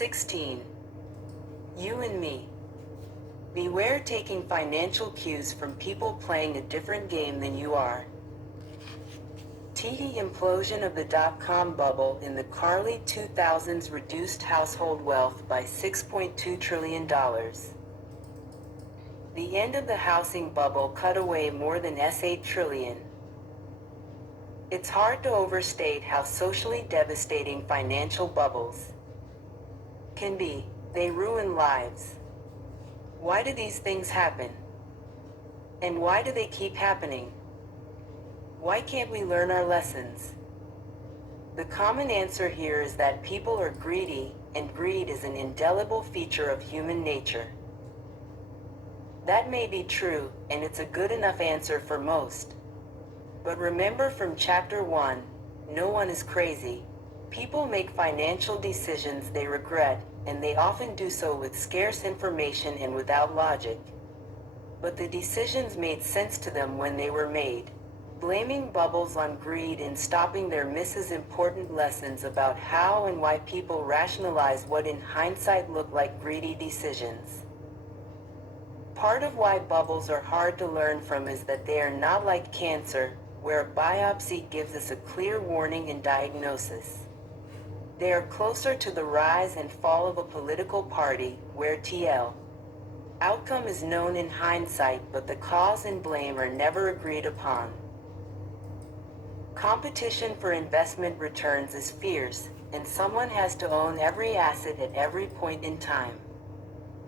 16. You and me. Beware taking financial cues from people playing a different game than you are. The implosion of the dot-com bubble in the early 2000s reduced household wealth by $6.2 trillion. The end of the housing bubble cut away more than $8 trillion. It's hard to overstate how socially devastating financial bubbles can be. They ruin lives. Why do these things happen? And why do they keep happening? Why can't we learn our lessons? The common answer here is that people are greedy, and greed is an indelible feature of human nature. That may be true, and it's a good enough answer for most. But remember from Chapter 1, no one is crazy. People make financial decisions they regret, and they often do so with scarce information and without logic. But the decisions made sense to them when they were made. Blaming bubbles on greed and stopping there misses important lessons about how and why people rationalize what in hindsight look like greedy decisions. Part of why bubbles are hard to learn from is that they are not like cancer, where a biopsy gives us a clear warning and diagnosis. They are closer to the rise and fall of a political party, where the outcome is known in hindsight, but the cause and blame are never agreed upon. Competition for investment returns is fierce, and someone has to own every asset at every point in time.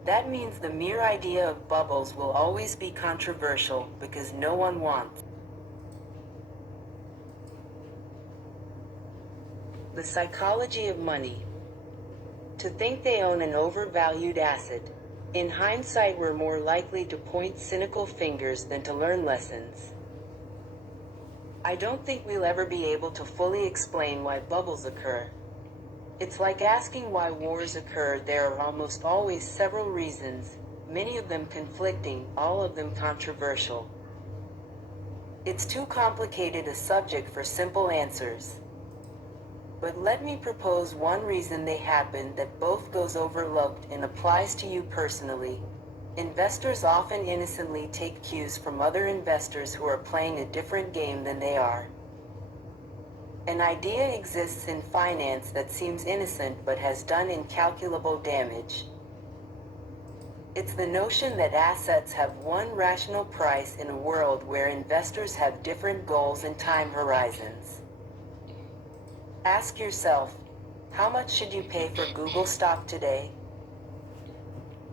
That means the mere idea of bubbles will always be controversial because no one wants. The psychology of money. To think they own an overvalued asset. In hindsight, we're more likely to point cynical fingers than to learn lessons. I don't think we'll ever be able to fully explain why bubbles occur. It's like asking why wars occur. There are almost always several reasons, many of them conflicting, all of them controversial. It's too complicated a subject for simple answers. But let me propose one reason they happen that both goes overlooked and applies to you personally. Investors often innocently take cues from other investors who are playing a different game than they are. An idea exists in finance that seems innocent but has done incalculable damage. It's the notion that assets have one rational price in a world where investors have different goals and time horizons. Ask yourself, how much should you pay for Google stock today?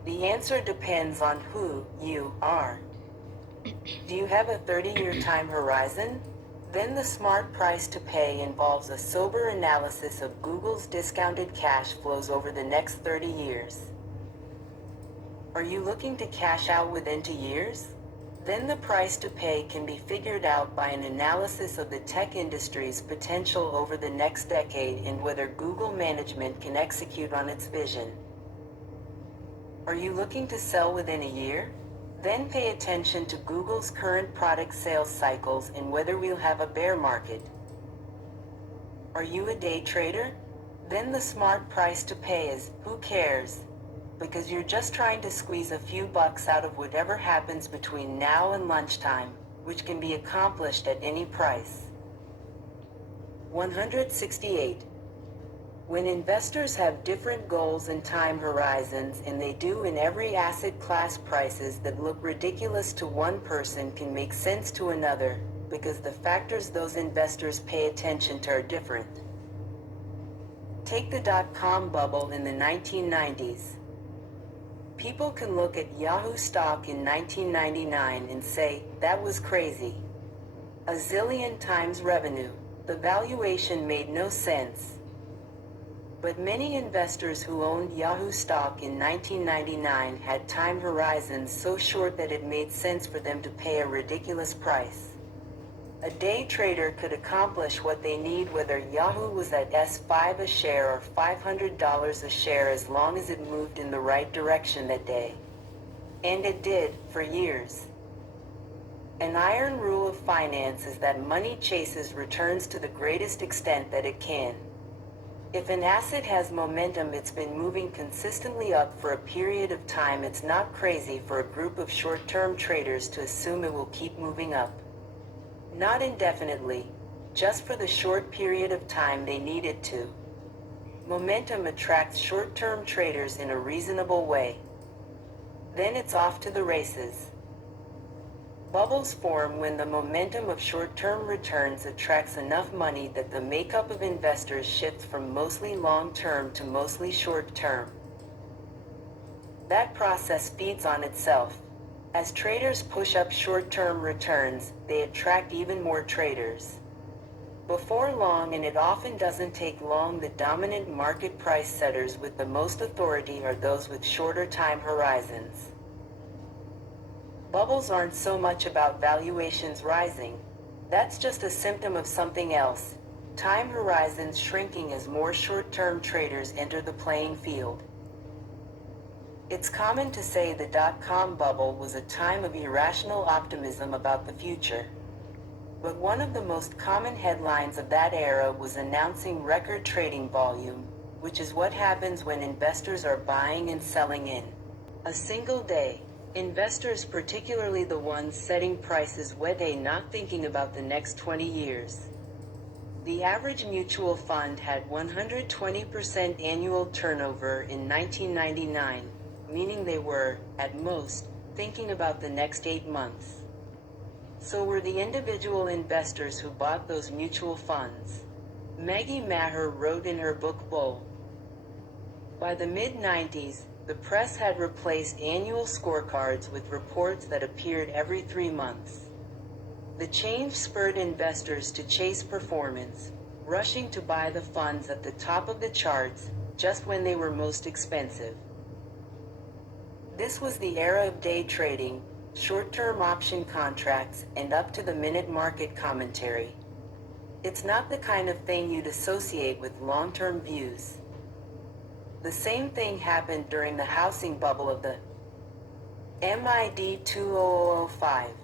The answer depends on who you are. Do you have a 30-year time horizon? Then the smart price to pay involves a sober analysis of Google's discounted cash flows over the next 30 years. Are you looking to cash out within 2 years? Then the price to pay can be figured out by an analysis of the tech industry's potential over the next decade and whether Google management can execute on its vision. Are you looking to sell within a year? Then pay attention to Google's current product sales cycles and whether we'll have a bear market. Are you a day trader? Then the smart price to pay is, who cares? Because you're just trying to squeeze a few bucks out of whatever happens between now and lunchtime, which can be accomplished at any price. 168. When investors have different goals and time horizons, and they do in every asset class, prices that look ridiculous to one person can make sense to another, because the factors those investors pay attention to are different. Take the dot-com bubble in the 1990s. People can look at Yahoo stock in 1999 and say, that was crazy. A zillion times revenue. The valuation made no sense. But many investors who owned Yahoo stock in 1999 had time horizons so short that it made sense for them to pay a ridiculous price. A day trader could accomplish what they need whether Yahoo was at S5 a share or $500 a share, as long as it moved in the right direction that day. And it did, for years. An iron rule of finance is that money chases returns to the greatest extent that it can. If an asset has momentum, it's been moving consistently up for a period of time, it's not crazy for a group of short-term traders to assume it will keep moving up. Not indefinitely, just for the short period of time they need it to. Momentum attracts short-term traders in a reasonable way. Then it's off to the races. Bubbles form when the momentum of short-term returns attracts enough money that the makeup of investors shifts from mostly long-term to mostly short-term. That process feeds on itself. As traders push up short-term returns, they attract even more traders. Before long, and it often doesn't take long, the dominant market price setters with the most authority are those with shorter time horizons. Bubbles aren't so much about valuations rising. That's just a symptom of something else. Time horizons shrinking as more short-term traders enter the playing field. It's common to say the dot-com bubble was a time of irrational optimism about the future. But one of the most common headlines of that era was announcing record trading volume, which is what happens when investors are buying and selling in a single day. Investors, particularly the ones setting prices way day, not thinking about the next 20 years. The average mutual fund had 120% annual turnover in 1999, meaning they were, at most, thinking about the next 8 months. So were the individual investors who bought those mutual funds. Maggie Maher wrote in her book Bull. By the mid-90s, the press had replaced annual scorecards with reports that appeared every 3 months. The change spurred investors to chase performance, rushing to buy the funds at the top of the charts, just when they were most expensive. This was the era of day trading, short-term option contracts, and up-to-the-minute market commentary. It's not the kind of thing you'd associate with long-term views. The same thing happened during the housing bubble of the mid-2005.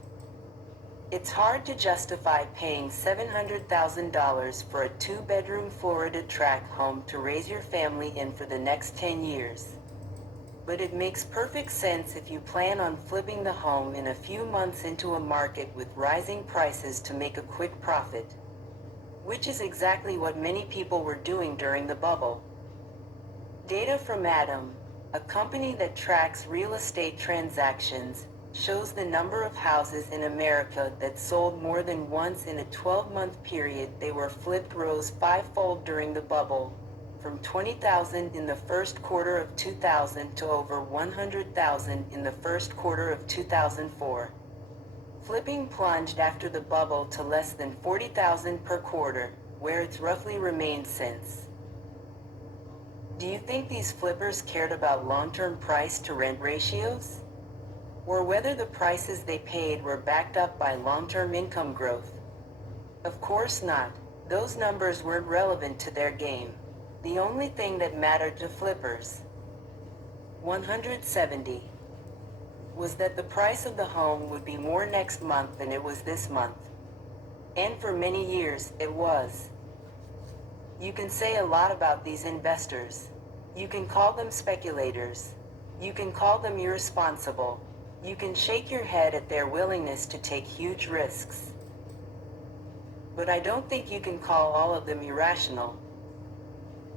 It's hard to justify paying $700,000 for a 2-bedroom Florida tract home to raise your family in for the next 10 years. But it makes perfect sense if you plan on flipping the home in a few months into a market with rising prices to make a quick profit. Which is exactly what many people were doing during the bubble. Data from Atom, a company that tracks real estate transactions, shows the number of houses in America that sold more than once in a 12-month period they were flipped rose 5-fold during the bubble, from 20,000 in the first quarter of 2000 to over 100,000 in the first quarter of 2004. Flipping plunged after the bubble to less than 40,000 per quarter, where it's roughly remained since. Do you think these flippers cared about long-term price-to-rent ratios? Or whether the prices they paid were backed up by long-term income growth? Of course not. Those numbers weren't relevant to their game. The only thing that mattered to flippers, 170, was that the price of the home would be more next month than it was this month. And for many years, it was. You can say a lot about these investors. You can call them speculators. You can call them irresponsible. You can shake your head at their willingness to take huge risks. But I don't think you can call all of them irrational.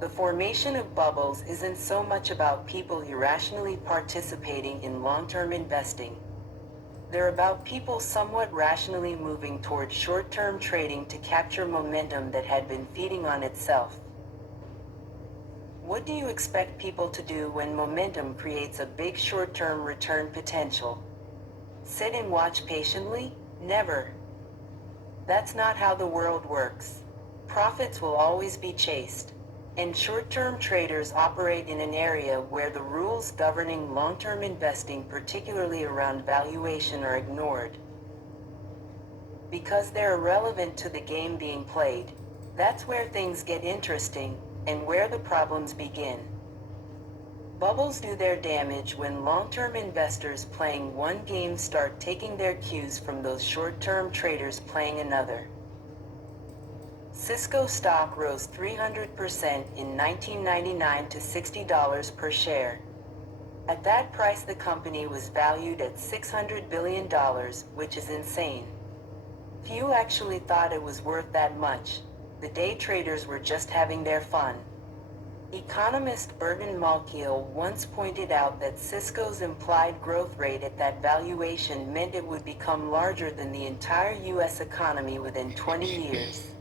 The formation of bubbles isn't so much about people irrationally participating in long-term investing. They're about people somewhat rationally moving towards short-term trading to capture momentum that had been feeding on itself. What do you expect people to do when momentum creates a big short-term return potential? Sit and watch patiently? Never. That's not how the world works. Profits will always be chased. And short-term traders operate in an area where the rules governing long-term investing, particularly around valuation, are ignored. Because they're irrelevant to the game being played, that's where things get interesting, and where the problems begin. Bubbles do their damage when long-term investors playing one game start taking their cues from those short-term traders playing another. Cisco stock rose 300% in 1999 to $60 per share. At that price, the company was valued at $600 billion, which is insane. Few actually thought it was worth that much. The day traders were just having their fun. Economist Burton Malkiel once pointed out that Cisco's implied growth rate at that valuation meant it would become larger than the entire U.S. economy within 20 years.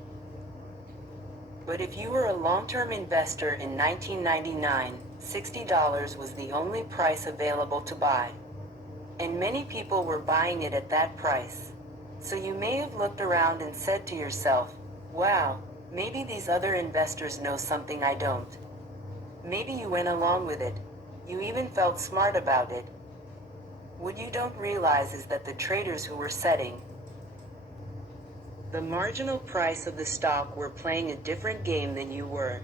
But if you were a long-term investor in 1999, $60 was the only price available to buy. And many people were buying it at that price. So you may have looked around and said to yourself, wow, maybe these other investors know something I don't. Maybe you went along with it. You even felt smart about it. What you don't realize is that the traders who were setting the marginal price of the stock were playing a different game than you were.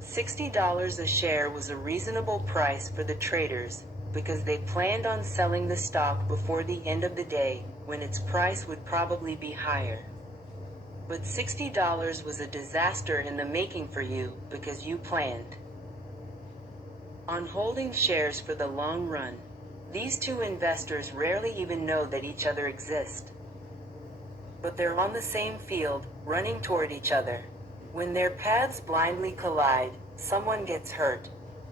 $60 a share was a reasonable price for the traders, because they planned on selling the stock before the end of the day, when its price would probably be higher. But $60 was a disaster in the making for you, because you planned on holding shares for the long run. These two investors rarely even know that each other exist. But they're on the same field, running toward each other. When their paths blindly collide, someone gets hurt.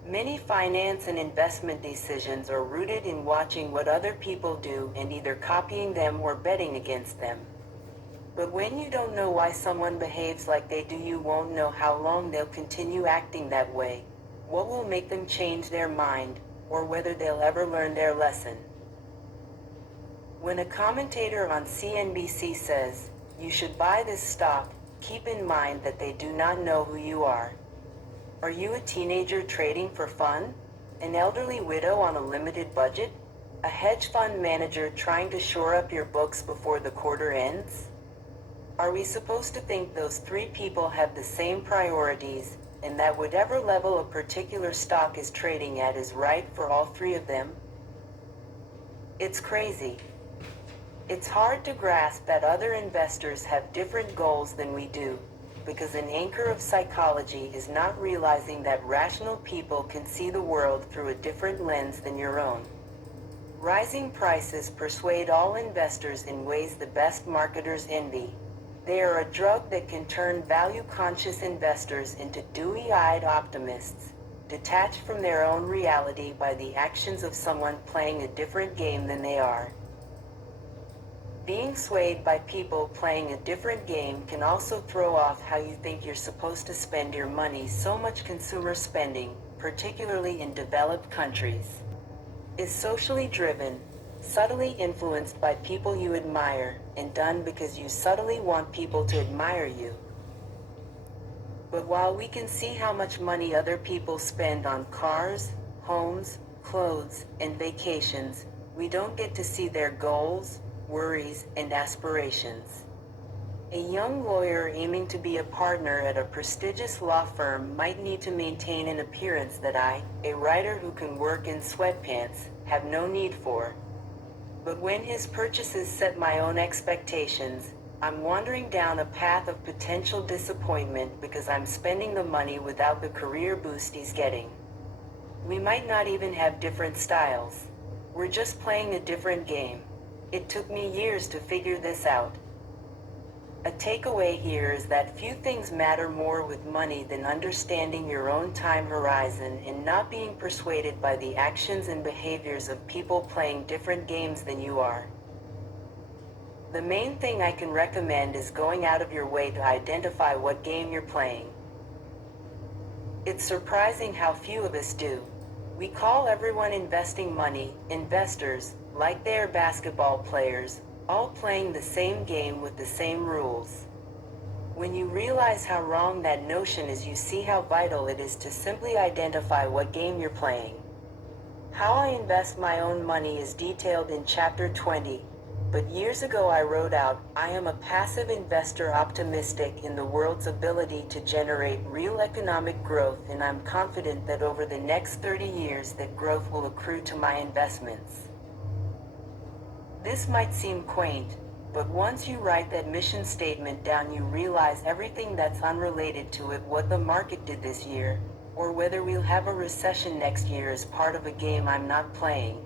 Many finance and investment decisions are rooted in watching what other people do and either copying them or betting against them. But when you don't know why someone behaves like they do, you won't know how long they'll continue acting that way, what will make them change their mind, or whether they'll ever learn their lesson. When a commentator on CNBC says, you should buy this stock, keep in mind that they do not know who you are. Are you a teenager trading for fun? An elderly widow on a limited budget? A hedge fund manager trying to shore up your books before the quarter ends? Are we supposed to think those three people have the same priorities, and that whatever level a particular stock is trading at is right for all three of them? It's crazy. It's hard to grasp that other investors have different goals than we do, because an anchor of psychology is not realizing that rational people can see the world through a different lens than your own. Rising prices persuade all investors in ways the best marketers envy. They are a drug that can turn value-conscious investors into dewy-eyed optimists, detached from their own reality by the actions of someone playing a different game than they are. Being swayed by people playing a different game can also throw off how you think you're supposed to spend your money. So much consumer spending, particularly in developed countries, is socially driven, subtly influenced by people you admire, and done because you subtly want people to admire you. But while we can see how much money other people spend on cars, homes, clothes, and vacations, we don't get to see their goals, worries, and aspirations. A young lawyer aiming to be a partner at a prestigious law firm might need to maintain an appearance that I, a writer who can work in sweatpants, have no need for. But when his purchases set my own expectations, I'm wandering down a path of potential disappointment because I'm spending the money without the career boost he's getting. We might not even have different styles. We're just playing a different game. It took me years to figure this out. A takeaway here is that few things matter more with money than understanding your own time horizon and not being persuaded by the actions and behaviors of people playing different games than you are. The main thing I can recommend is going out of your way to identify what game you're playing. It's surprising how few of us do. We call everyone investing money investors, like they are basketball players, all playing the same game with the same rules. When you realize how wrong that notion is, you see how vital it is to simply identify what game you're playing. How I invest my own money is detailed in Chapter 20, but years ago I wrote out, I am a passive investor optimistic in the world's ability to generate real economic growth, and I'm confident that over the next 30 years that growth will accrue to my investments. This might seem quaint, But once you write that mission statement down, you realize everything that's unrelated to it, what the market did this year, or whether we'll have a recession next year, is part of a game I'm not playing.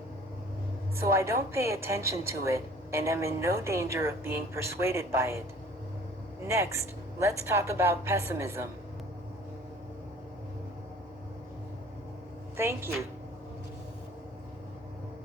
So I don't pay attention to it, and am in no danger of being persuaded by it. Next, let's talk about pessimism. Thank you.